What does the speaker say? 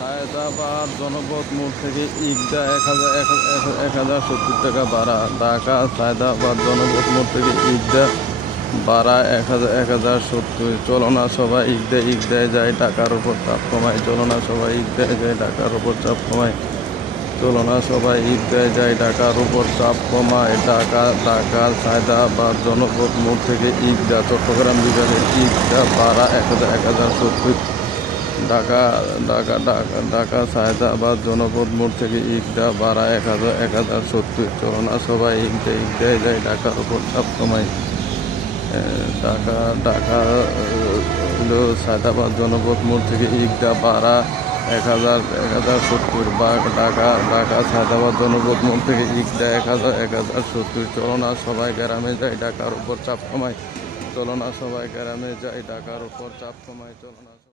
হায়দ্রাবাদ জনপদ মোড় থেকে ঈদগা এক হাজার এক হাজার সত্তর টাকা ভাড়া। ঢাকা, হায়দ্রাবাদ জনপদ মোড় থেকে ঈদগা ভাড়া এক হাজার এক হাজার সত্তর। চলনা সবাই ঈদে ঈদগায় যায় টাকার উপর চাপ কমায়। চলনা সবাই ঈদগায় যায় টাকার উপর চাপ কমায়। চলনা সবাই ঈদগায় যায় টাকার উপর চাপ কমায়। ঢাকা ঢাকা সায়দাবাদ জনপদ মোড় থেকে ঈদগা চট্টগ্রাম বিভাগের ঈদগা ভাড়া এক হাজার এক হাজার সত্তর। ঢাকা ঢাকা ঢাকা ঢাকা সায়দাবাদ জনপদ মোড় থেকে ঈদগা ভাড়া এক হাজার এক হাজার সত্তর চলনা সবাই ঈদে ঈদগায় যায় ঢাকার কমায় এ, ঢাকা ঢাকা হলো সায়দাবাদ জনপদ মোড় থেকে ঈদগা ভাড়া এক হাজার এক হাজার সত্তর বা ঢাকা ঢাকা সায়দাবাদ জনপদ মোড় থেকে ঈদগা এক হাজার এক হাজার সত্তর চলনা সবাই গ্রামে যায় ঢাকার উপর চাপ কমায় চলনা সবাই গ্রামে যায় ঢাকার উপর চাপ কমায় চলনা